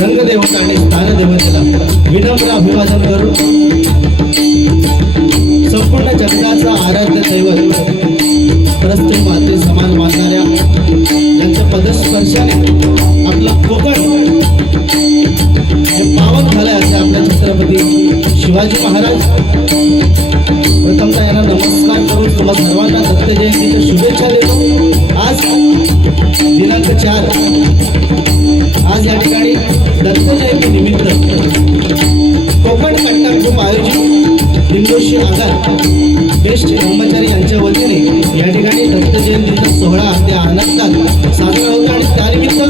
रंगदेवता आणि स्थानदेवतेला विनम्र अभिवादन करून संपूर्ण जगाचा आराध्य दैवत परस्त्री माते समान मानणाऱ्या यांच्या पदस्पर्शाने आपलं कोकण हे पावन झालंय असे आपल्या छत्रपती शिवाजी महाराज प्रथमतः यांना नमस्कार करून तुम्हा सर्वांना दत्त जयंतीच्या शुभेच्छा देतो। आज दिनांक 4 आज या ठिकाणी दत्त जयंती निमित्त कोकण कट्टा ग्रुप आयोजित लिंगोशी आगार बेस्ट कर्मचारी यांच्या वतीने या ठिकाणी दत्त जयंतीचा सोहळा त्या आनंदात साजरा होतो आणि त्यानिमित्त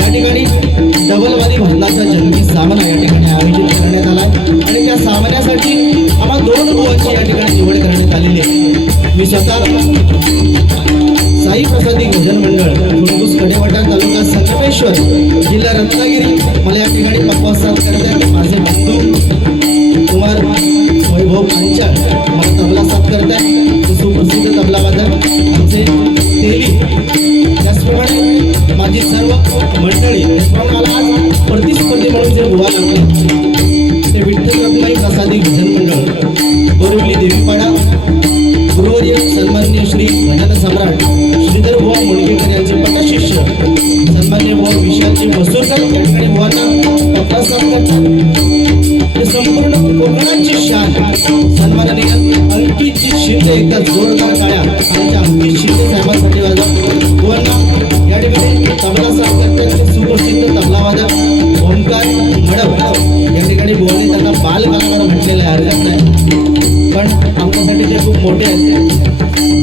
या ठिकाणी डबलवादी भांडणाचा जंगी सामना या ठिकाणी आयोजित करण्यात आला आणि त्या सामन्यासाठी आम्हा 2 बुवांची या ठिकाणी निवड करण्यात आलेली आहे। मी स्वतः साई प्रसादी भजन मंडळ फुलबुस कडेवाटा तालुका संगमेश्वर जिल्हा रत्नागिरी मला या ठिकाणी पक्वासाद करत माझे बंधू कुमार वैभव पांचाळ मला तबला साथ करत आहे सुप्रसिद्ध तबला वादक आमचे तेली त्याचप्रमाणे माझी सर्व मंडळी त्याचप्रमाणे मला आज प्रतिस्पर्धी म्हणून जे बुवा लागले ते विठ्ठल रत्नाई प्रसादी भजन मंडळ बोरिवली देवीपाडा गुरुवर्य सन्मान्य श्री भजन सम्राट श्रीधर बुवा मुंडकेकर यांचे पटशिष्य सन्मान्य बुवा विशालजी मसूरकर या ठिकाणी बुवांना पत्रासाद करतात। संपूर्ण कोकणाची शान सन्माननीय अंकितजी शिंदे एकदा जोरदार टाळ्या आमच्या अंकित शिंदे साहेबांसाठी वाजवा बुवांना या ठिकाणी तबला साथ करतात सुप्रसिद्ध तबलावादक ओमकार मडव या ठिकाणी बुवाने त्यांना बाल कलाकार म्हटलेलं आहे हरकत नाही पण आमच्यासाठी ते खूप मोठे आहेत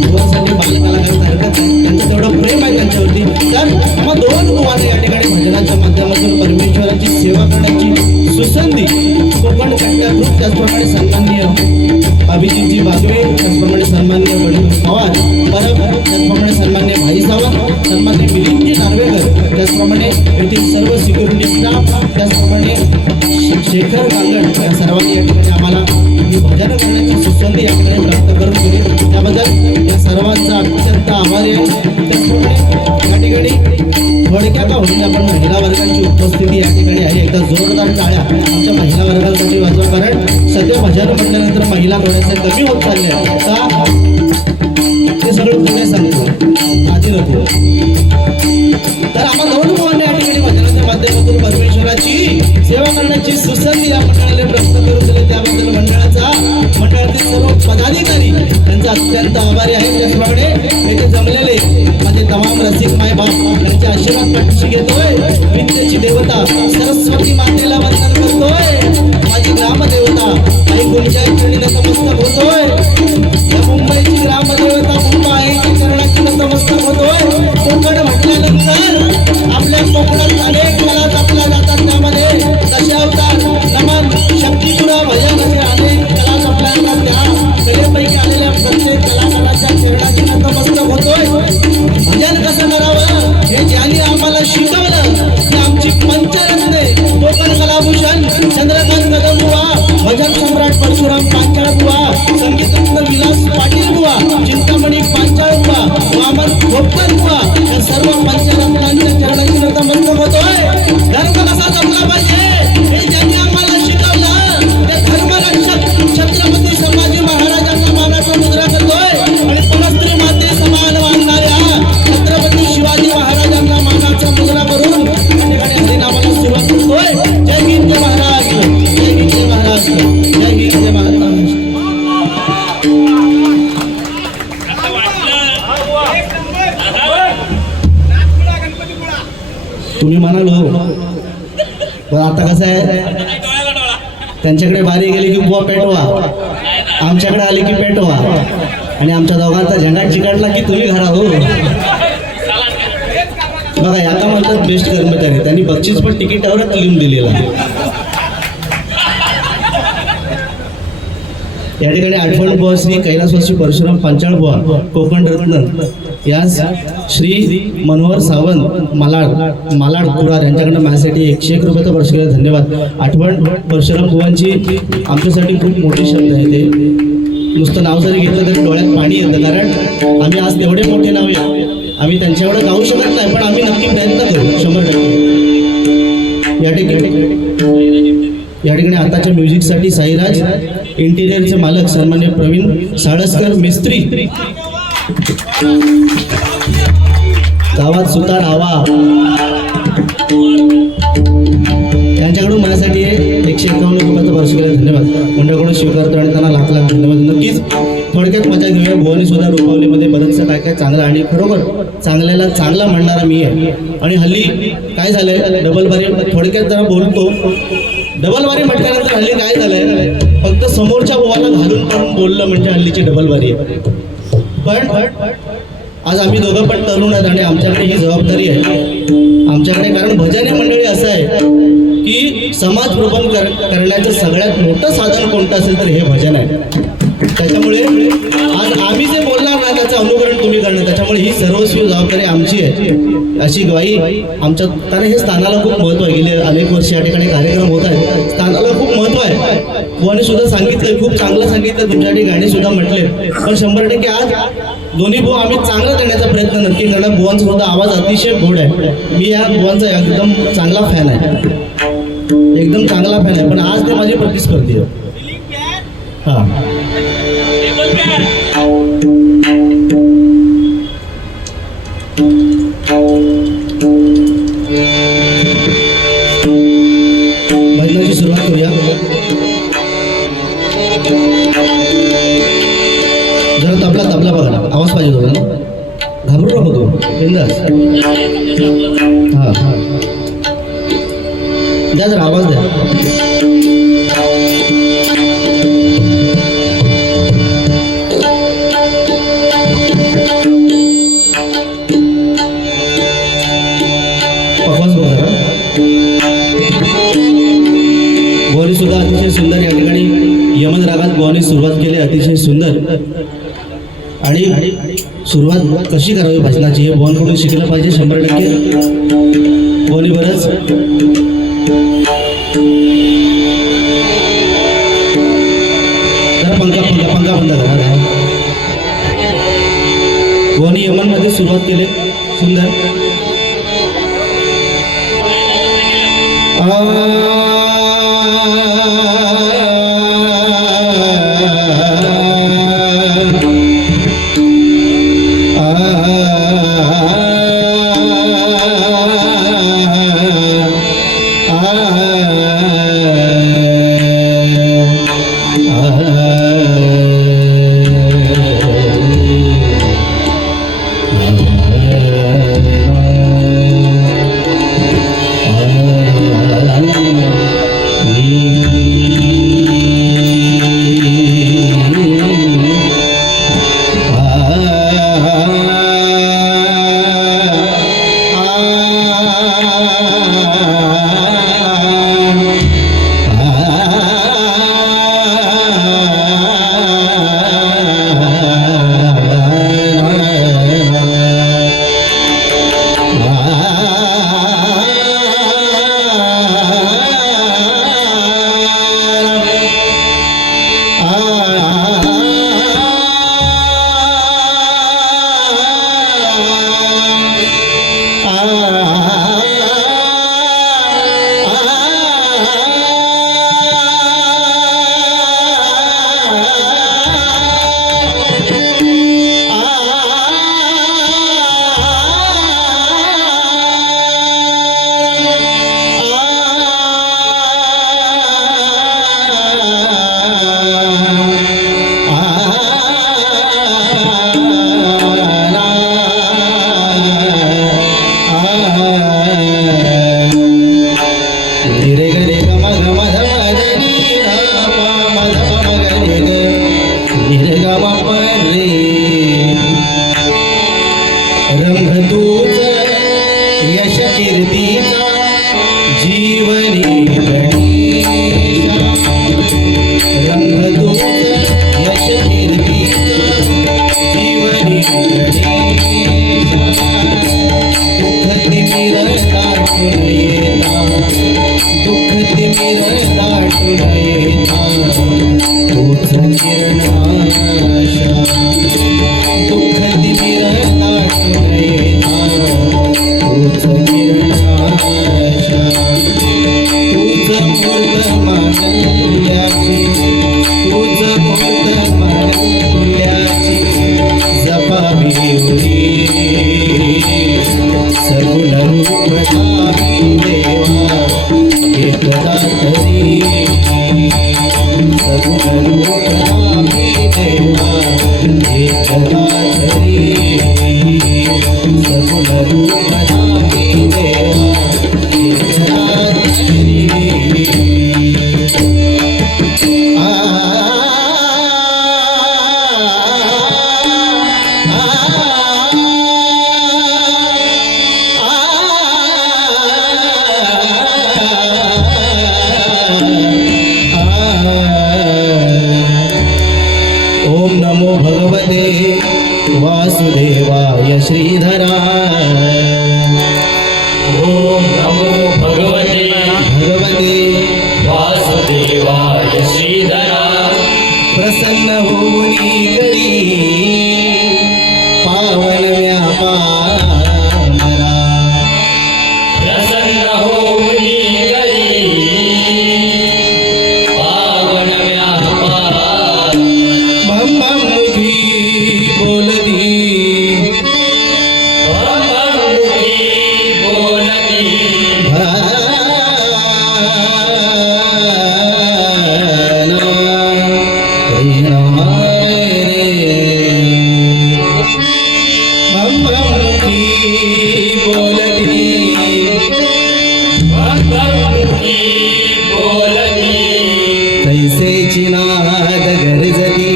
बुवांसाठी बाल कलाकार हरकत नाही त्यांचं तेवढं प्रेम आहे त्यांच्यावरती तर आम्हा 2 बुवाने या ठिकाणी भजनाच्या माध्यमातून परमेश्वराची सेवा करण्याची सुसंधी कोकण कट्टा ग्रुप त्याचप्रमाणे सन्माननीय अभिजितजी बागवे त्याचप्रमाणे सन्माननीय बंडू पवार परब त्याचप्रमाणे सन्माननीय भाई सावंत सन्माननीय मिलिंदजी नार्वेकर त्याचप्रमाणे येथील सर्व सिक्युरिटी स्टाफ त्याचप्रमाणे शेखर गांगड या सर्वांनी या ठिकाणी आम्हाला भजन करण्याची सुसंधी या ठिकाणी प्राप्त करून दिली त्याबद्दल या सर्वांचा अत्यंत आभारी आहे। त्याचप्रमाणे या ठिकाणी थोडक्या का होईल आपण महिला वर्गाची उपस्थिती या ठिकाणी आहे एकदा जोरदार टाळ्या आमच्या महिला वर्गासाठी वाजवा कारण सध्या भजन म्हटल्यानंतर महिला थोड्याशा कमी होत चालल्या का ते सगळं पुढे सांगतो आधी नको तर आम्हाला 2 बुवांनी या ठिकाणी भजनाच्या माध्यमातून परमेश्वराची सेवा करण्याची सुसंधी या मंडळाला प्राप्त करून दिली त्याबद्दल मंडळातील सर्व पदाधिकारी त्यांचा अत्यंत आभारी आहे। त्याचप्रमाणे येथे जमलेले माझे तमाम रसिक माय बाप यांचे आशीर्वाद पाठीशी घेतोय विद्येची देवता सरस्वती मातेला वंदन करतोय माझी ग्रामदेवता आई गुंजाई चरणी नतमस्तक होतोय या मुंबईची ग्रामदेवता मुंबई आईची चरणाची नतमस्तक होतोय। कोकण म्हटल्यानंतर आपल्या कोकणात अनेक कला जपल्या जातात त्यामध्ये दशावतार नमन शक्तिपुरा भजन असे अनेक कला जपल्या जातात त्या कलेपैकी आलेल्या प्रत्येक कलाकाराच्या चरणाची नतमस्तक होतोय। भजन कसं करावं हे ज्यांनी आम्हाला शिकवलं ते आमची पंचरत्ने कोकण कलाभूषण चंद्रकांत कदम बुवा भजन सम्राट परशुराम पांचाळ बुवा संगीतरत्न विलास पाटील बुवा चिंतामणी पांचाळ बुवा वामन खोपकर बुवा या सर्व पंचरत्नांच्या चरणाची नतमस्तक होतोय। धर्म कसा जपला पाहिजे हे ज्यांनी आम्हाला शिकवलं ते धर्मरक्षक छत्रपती संभाजी महाराजांना मानाचा मुद्रा करतोय आणि परस्त्री माते समान मानणाऱ्या छत्रपती शिवाजी महाराजांना मानाचा मुद्रा करून या ठिकाणी हरिनामाला सुरुवात करतोय। जय हिंद जय महाराष्ट्र जय हिंद जय महाराष्ट्र जय हिंद जय महाराष्ट्र। तुम्ही म्हणालो पण आता कसं आहे त्यांच्याकडे बारी गेली की बुवा पेटवा आमच्याकडे आली की पेटवा आणि आमच्या दोघांचा झेंडा चिकाटला की तुम्ही घरा हो बघा याका म्हणतात बेस्ट कर्मचारी त्यांनी बक्षीस पण तिकीटावरच लिहून दिलेला या ठिकाणी आठवण बुवा श्री कैलासवासी परशुराम पांचाळ बुवा कोकण रत्न यास श्री मनोहर सावंत मालाड कुरार यांच्याकडनं माझ्यासाठी 101 रुपयाचा वर्ष केला धन्यवाद। आठवण परशुराम बुवांची आमच्यासाठी खूप मोठी शब्द आहे ते नुसतं नाव जरी घेतलं तर डोळ्यात पाणी येतं कारण आम्ही आज तेवढे मोठे नाव आहे आम्ही त्यांच्याकडे गाऊ शकत नाही पण आम्ही नक्की प्रयत्न करू 100%। या ठिकाणी आताच्या म्युझिकसाठी साईराज, इंटिरियरचे मालक सन्मान्य प्रवीण साळसकर मिस्त्री, गावात सुतार हवा, त्यांच्याकडून माझ्यासाठी 151 रुपयाचा पार्श्व केला. धन्यवाद. मंडळाकडून स्वीकारतो आणि त्यांना लाख लाख धन्यवाद. नक्कीच थोडक्यात मजा घेऊया. भुवनी सुद्धा रुपावलीमध्ये बरंचसं काय काय चांगलं आणि खरोखर चांगल्याला चांगला म्हणणारा मी आहे. आणि हल्ली काय झालंय, डबल बारी थोडक्यात जरा बोलतो. डबल बारी म्हटल्यानंतर हल्ली काय झालंय, फक्त समोरच्या बोवाला घालून करून बोललं म्हणजे हल्लीची डबल बारी आहे. पण आज आम्ही दोघं पण तरुण आहेत आणि आमच्याकडे ही जबाबदारी आहे आमच्याकडे. कारण भजनी मंडळी असं आहे की समाज प्रबोधन करण्याचं सगळ्यात मोठं साधन कोणतं असेल तर हे भजन आहे. त्याच्यामुळे आज आम्ही जे बोलणार ना त्याचं अनुकरण तुम्ही करणं, त्याच्यामुळे ही सर्वस्वी जबाबदारी आमची आहे अशी ग्वाही आमच्या. कारण हे स्थानाला खूप महत्त्व आहे. गेले अनेक वर्ष या ठिकाणी कार्यक्रम होत आहेत, स्थानाला खूप महत्त्व आहे. बुवांनी सुद्धा सांगितलं, खूप चांगलं सांगितलं, तुमच्यासाठी गाणी सुद्धा म्हटले. पण 100% आज दोन्ही बुवा आम्ही चांगलं देण्याचा प्रयत्न नक्की करणार. बुवांचा सुद्धा आवाज अतिशय गोड आहे. मी या बुवांचा एकदम चांगला फॅन आहे, एकदम चांगला फॅन आहे. पण आज ते माझी प्रतिस्पर्धी आहे. हां भजनाची सुरुवात करूया. जरा तबला बघा ना, आवाज पाहिजे होता ना, घाबरू नको तू, बिंदास. हां द्या जरा आवाज द्या. बुवांनी सुद्धा अतिशय सुंदर या ठिकाणी यमन रागात बुवांनी सुरुवात केली, अतिशय सुंदर. आणि सुरुवात कशी करावी भजनाची हे बुवांकडून शिकलं पाहिजे 100%. बुवांनी बरंच जरा पंखा बंद करा. बुवांनी यमनमध्ये सुरुवात केली सुंदर. Thank you. ओम नमो भगवते वासुदेवाय श्रीधरा ओम नमो भगवते वासुदेवाय श्रीधरा प्रसन्न होनी करी पावन व्यापारा प्रसन्न होऊनी करी पावन व्यापार भम भम मुखी बोलती ब्रह्ममुखी बोलती ब्रह्ममुखी बोलती तैसे चिनाद गरजती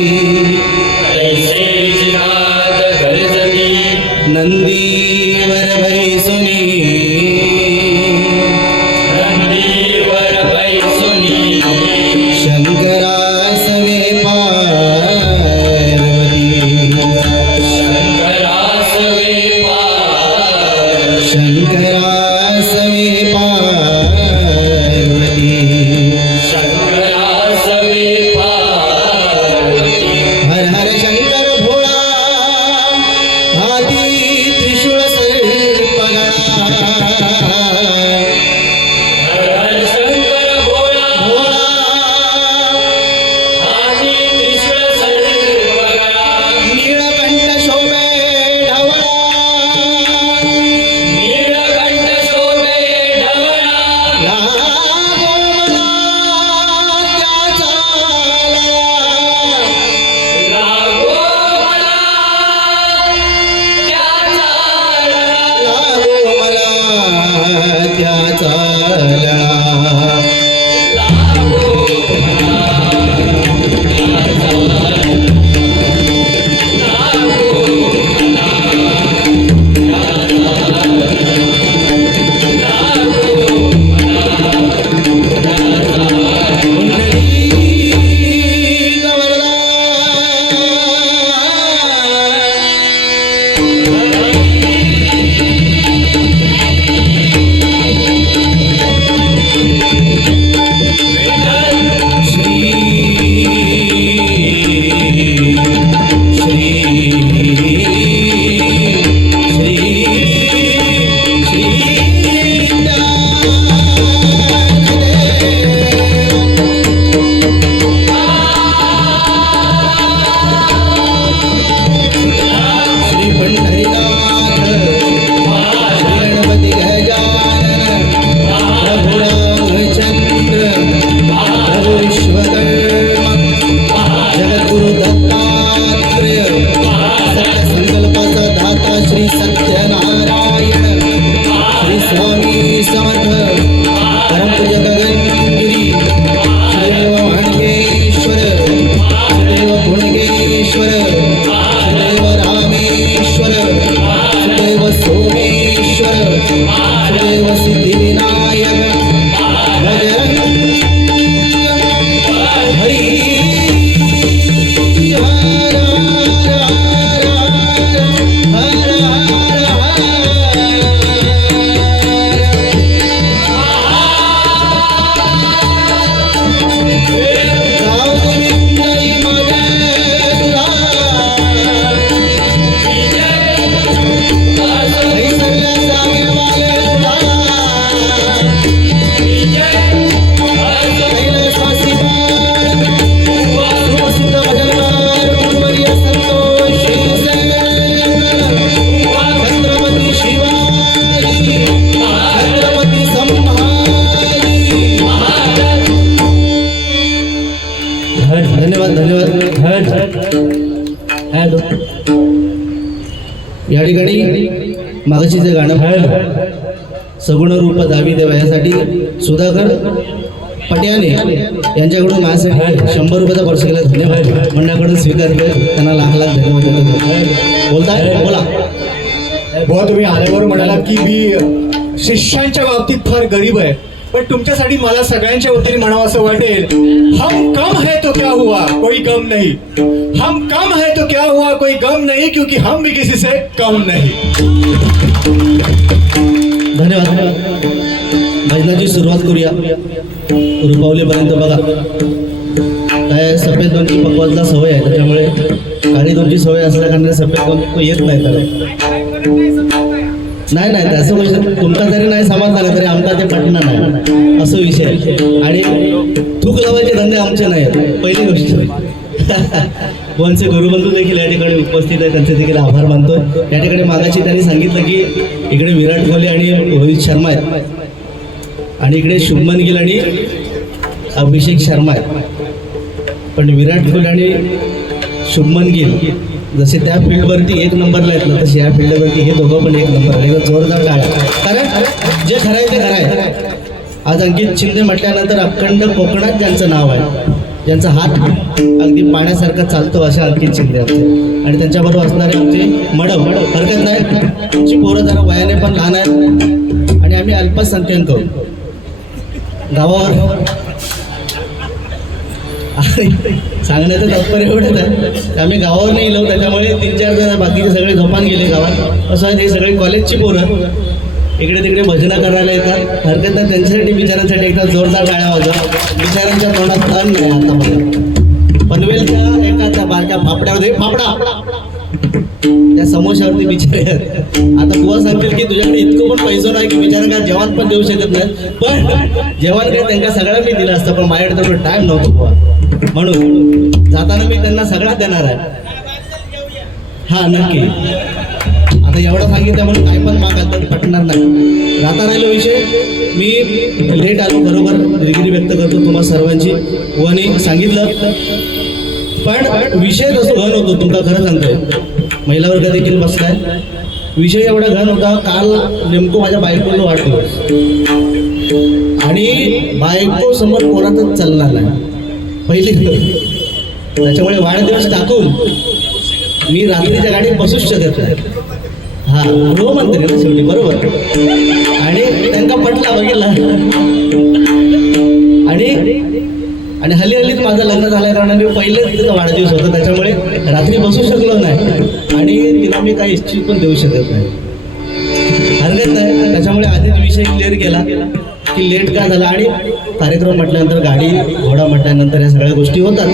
ऐसे जिनाद गरजती नंदीवर बैसुनी नंदीवर बैसुनी शंकरासवे पार्वती शंकरासवे पार शंकरासवे पार्वती शंकरासवे पार्वती हर हर शंकर भोळा हाती त्रिशूळ सर्पगळा हर हर शंकर भोला भोळा आणि त्रिशूळ सर्पगळा नीळकंठ शोभे ढवळा नीलकंठ शोभे ढवळा लागो मला त्याचा लळा. लागो मला त्याचा लळा. लागो मला त्याचा लळा. पुंडलीक वरदा. श्री श्री पंढरीनाथ श्री गणपती गजानन प्रभु रामचंद्र प्रभु विश्वकर्मा जगद्गुरु दत्तात्रेय सत्य संकल्पाचा दाता श्री सत्यनारायण श्री स्वामी समर्थ परमपूज्य गगनगिरी श्रीदेव माणकेश्वर श्रीदेव गुणगेश्वर श्रीदेव रामेश्वर श्रीदेव सोमेश्वर श्रीदेव सिद्धिविनायक बजरंग हरी हर छत्रपती शिवाजी छत्रपती संभाजी. धन्यवाद हॅलो या ठिकाणी मागाशी जे गाणं सगुण रूप दावी देवा यासाठी सुधाकर पट्याने यांच्याकडून माझ्यासाठी 100 रुपयाचा खर्च केला. धन्यवाद मंडळाकडून स्वीकार केला त्यांना लाख लाख धन्यवाद. बोलताय बोला. बुवा तुम्ही आल्यावर म्हणाला की मी शिष्यांच्या बाबतीत फार गरीब आहे पण तुमच्यासाठी मला सगळ्यांच्या वतीने म्हणावं असं वाटेल, हम कम है तो क्या हुआ कोई गम नहीं, हम कम है तो क्या हुआ कोई गम नहीं, क्योंकि हम भी किसी से कम नहीं. धन्यवाद. भजनाची सुरुवात करूया. रुपावलीपर्यंत बघा. काय सफेद दोनची पकवायला सवय आहे, त्याच्यामुळे काळी दोनची सवय असल्या कारणाने सफेद दोन तो येत नाही त्याला. नाही त्याचं म्हणजे तुमचा जरी नाही समाज झाला तरी आमचा ते पटणार नाही असं विषय आहे. आणि थूक लावायचे धंदे आमचे नाही आहेत, पहिली गोष्ट. कोणचे गुरुबंधू देखील या ठिकाणी उपस्थित आहे, त्यांचे देखील आभार मानतो. या ठिकाणी मागाशी त्यांनी सांगितलं की इकडे विराट कोहली आणि रोहित शर्मा आहेत आणि इकडे शुभमन गिल आणि अभिषेक शर्मा आहेत. पण विराट कोहली आणि शुभमन गिल जसे त्या फील्डवरती एक नंबरला आहेत ना, तसे या फील्डवरती हे दोघं पण एक नंबर आहे. जोरदार टाळ्या. कारण जे खरं आहे ते खरं आहे. आज अंकित शिंदे म्हटल्यानंतर अखंड कोकणात ज्यांचं नाव आहे, ज्यांचा हात अगदी पाण्यासारखा चालतो, अशा अंकित शिंदे आमचे. आणि त्यांच्याबरोबर असणारे आमचे मडम, हरकत नाही, आमची पोरं जरा वयाने पण लहान आहेत आणि आम्ही अल्पसंख्याक आहोत गावावर. सांगण्याचं तात्पर्य एवढंच आहे, आम्ही गावावर नाही येलो, त्याच्यामुळे 3-4 जण बाकीचे सगळे झोपान गेले गावात. असं आहे, हे सगळे कॉलेजची पोरं इकडे तिकडे भजनं करायला येतात. हरकत नाही, त्यांच्यासाठी बिचारांसाठी एकदा जोरदार टाळ्या वाजवा. बिचारांच्या तोंडात अन्न नाही आतापर्यंत. पनवेलच्या एका त्या बारक्या फापड्यामध्ये फापडा त्या समोशावरती बिचारे आहेत. आता बुवा सांगतील की तुझ्याकडे इतकं पण पैसा नाही की बिचारा काय जेवण पण देऊ शकत नाही. पण जेवण काय त्यांना सगळं मी दिलं असतं, पण माझ्याकडे तेवढं टाईम नव्हतो बुवा, म्हणून जाताना मी त्यांना सगळा देणार आहे. हां नक्की. आता एवढं सांगितलं म्हणून काय पण मागाल तर पटणार नाही. राहता राहिलो विषय, मी लेट आलो बरोबर, दिलगिरी व्यक्त करतो तुम्हा सर्वांची. वनी सांगितलं पण विषय जसं घन होतो, तुमचा खरं सांगतोय, महिला वर्ग देखील बसलाय. विषय एवढा घन होता. काल नेमकं माझ्या बायकोला वाढदिवस आणि बायको समोर कोणातच चालणार नाही पहिली, त्याच्यामुळे वाढदिवस टाकून मी रात्रीच्या गाडीत बसूच शकत नाही. हा गृहमंत्री ना शेवटी, बरोबर. आणि त्यांना पटला बघितला. आणि हल्लीच माझं लग्न झाल्या कारणाने पहिलेच तिचा वाढदिवस होता, त्याच्यामुळे रात्री बसू शकलो नाही आणि तिला मी काही इच्छित पण देऊ शकत नाही. हरकत नाही, त्याच्यामुळे आधीच विषय क्लिअर केला की लेट का झाला. आणि कार्यक्रम म्हटल्यानंतर, गाडी घोडा म्हटल्यानंतर या सगळ्या गोष्टी होतात.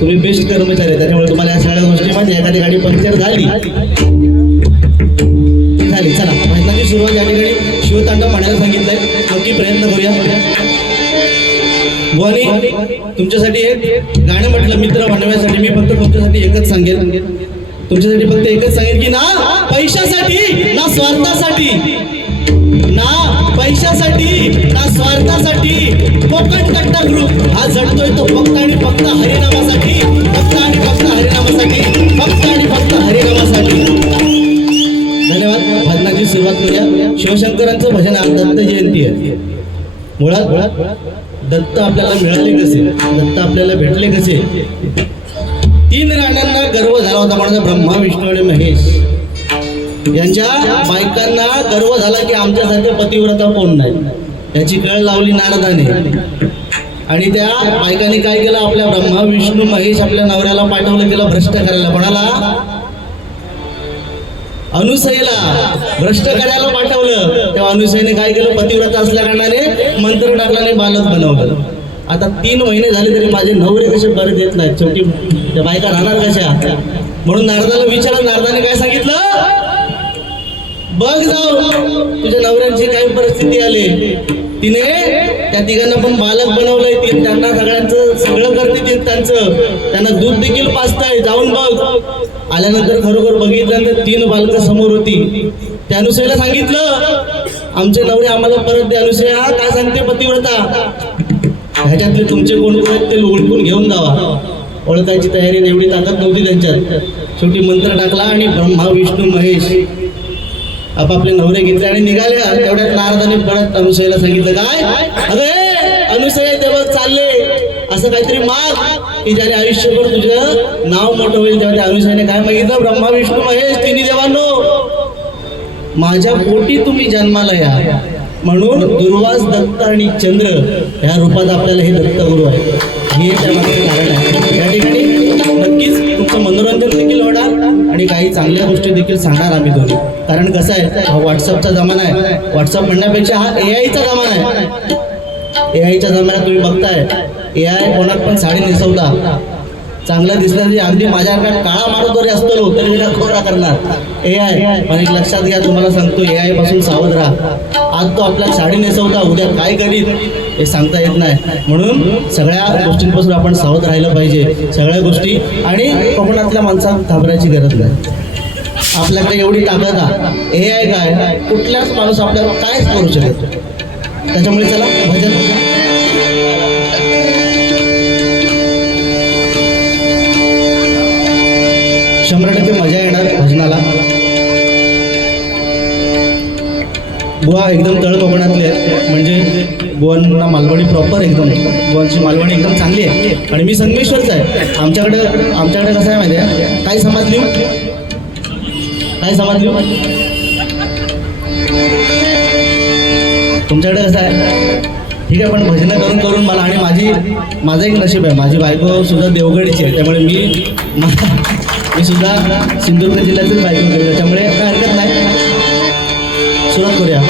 तुम्ही बेस्ट कर्मचारी आहे, त्याच्यामुळे तुम्हाला या सगळ्या गोष्टी माहिती. एखादी गाडी पंक्चर झाली. चला भजनाची सुरुवात या ठिकाणी शिवतांडव म्हणायला सांगितलंय, नक्की प्रयत्न करूया. बुवानी तुमच्यासाठी एक गाणं म्हटलं मित्र म्हणण्यासाठी, मी फक्त तुमच्यासाठी एकच सांगेन, तुमच्यासाठी फक्त एकच सांगेन की ना पैशासाठी ना स्वार्थासाठी, ना पैशासाठी ना स्वार्थासाठी कोकण कट्टा ग्रुप हा झटतोय तो फक्त आणि फक्त हरिनामासाठी, फक्त आणि फक्त हरिनामासाठी, फक्त आणि फक्त हरिनामासाठी. धन्यवाद. भजनाची सुरुवात करूया. शिवशंकरांचं भजन आज दत्त जयंती आहे. मुळात दत्त आपल्याला मिळाले कसे, दत्त आपल्याला भेटले कसे. 3 राण्यांना गर्व झाला होता म्हणून ब्रह्मा विष्णू आणि महेश यांच्या बायकांना गर्व झाला की आमच्यासारखे पतिव्रता कोण नाही. याची कळ लावली नारदाने आणि त्या बायकांनी काय केलं, आपल्या ब्रह्मा विष्णू महेश आपल्या नवऱ्याला पाठवलं तिला भ्रष्ट करायला. कोणाला? अनुसयेला भ्रष्ट करायला पाठवलं. तेव्हा अनुसयेने काय केलं, पतिव्रता असल्या कारणाने मंत्र टाकल्याने बालक बनवलं. आता 3 महिने झाले तरी माझे नवरे कसे परत येत नाहीत, शेवटी त्या बायका राहणार कशा. म्हणून नारदाला विचारलं. नारदाने काय सांगितलं, बघ जाऊ तुझ्या नवऱ्यांची काय परिस्थिती आली. तिने त्या तिघांना पण बालक बनवलंय, ती त्यांना सगळ्यांचं सगळं करते, ते त्यांना दूध देखील पाजताय, जाऊन बघ. आल्यानंतर खरोखर बघितल्यानंतर 3 बालकं समोर होती. त्या अनुसयाला सांगितलं, आमचे नवरे आम्हाला परत दे. अनुसया काय सांगते पतिव्रता, ह्याच्यातले तुमचे कोण कोण आहेत ते ओळखून घेऊन जावा. ओळखायची तयारी एवढी ताकद नव्हती त्यांच्यात. शेवटी मंत्र टाकला आणि ब्रह्मा विष्णू महेश आपापले नवरे घेतले आणि निघाले. तेवढ्यात नारदाने परत अनुसयाला सांगितलं, काय अरे अनुसया तेव्हा चालले असं काहीतरी माग की ज्याने आयुष्यभर तुझं नाव मोठं होईल. तेव्हा त्या अनुसयाने काय मागितलं, ब्रह्मा विष्णू महेश 3 देवांनो, माझ्या पोटी तुम्ही जन्माला या, म्हणून दुर्वास दत्त आणि चंद्र ह्या रूपात आपल्याला हे दत्तगुरू आहे. हे त्यामागचं कारण आहे. या ठिकाणी नक्कीच तुमचं मनोरंजन देखील होणार आणि काही चांगल्या गोष्टी देखील सांगणार आम्ही दोन्ही. कारण कसं आहे, हा व्हॉट्सअपचा जमाना आहे. व्हॉट्सअप म्हणण्यापेक्षा हा AI चा जमाना आहे. AI च्या जमान्यात तुम्ही बघताय, AI कोणात पण साडी नेसवता, चांगलं दिसलं म्हणजे अगदी माझ्याकडे काळा माणूस जरी असतो तरी मी खोटा करणार. AI पण एक लक्षात घ्या, तुम्हाला सांगतो AI पासून सावध राहा. आज तो आपल्या साडी नेसवता, उद्या काय करीत हे सांगता येत नाही. म्हणून सगळ्या गोष्टींपासून आपण सावध राहिलं पाहिजे. सगळ्या गोष्टी आणि कोकणातल्या माणसाला घाबरायची गरज नाही. आपल्याकडे एवढी ताकद आहे. AI काय, कुठलाच माणूस आपल्याला कायच करू शकत. त्याच्यामुळे चला भजन. शंभर टक्के मजा येणार भजनाला. बुवा एकदम तळ कोकणातले आहेत, म्हणजे बुवांना मालवणी प्रॉपर एकदम, बुवांची मालवणी एकदम चांगली आहे. आणि मी संगमेश्वरचा आहे. आमच्याकडे कसं आहे माहिती आहे, काय समाज लिहू, काय समाज लिहू, तुमच्याकडे कसं आहे. ठीक आहे, पण भजनं करून करून मला आणि माझं एक नशीब आहे, माझी बायको सुद्धा देवगडची आहे. त्यामुळे मी सुद्धा सिंधुदुर्ग जिल्ह्यातील बायको केली, त्याच्यामुळे काय हरकत नाही. सुरुवात करूया.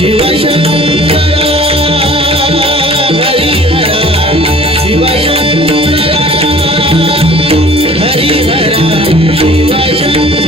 शिवशंकरा हरिहरा शिवशंकरा हरिहरा शिवशंकरा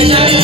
शंकर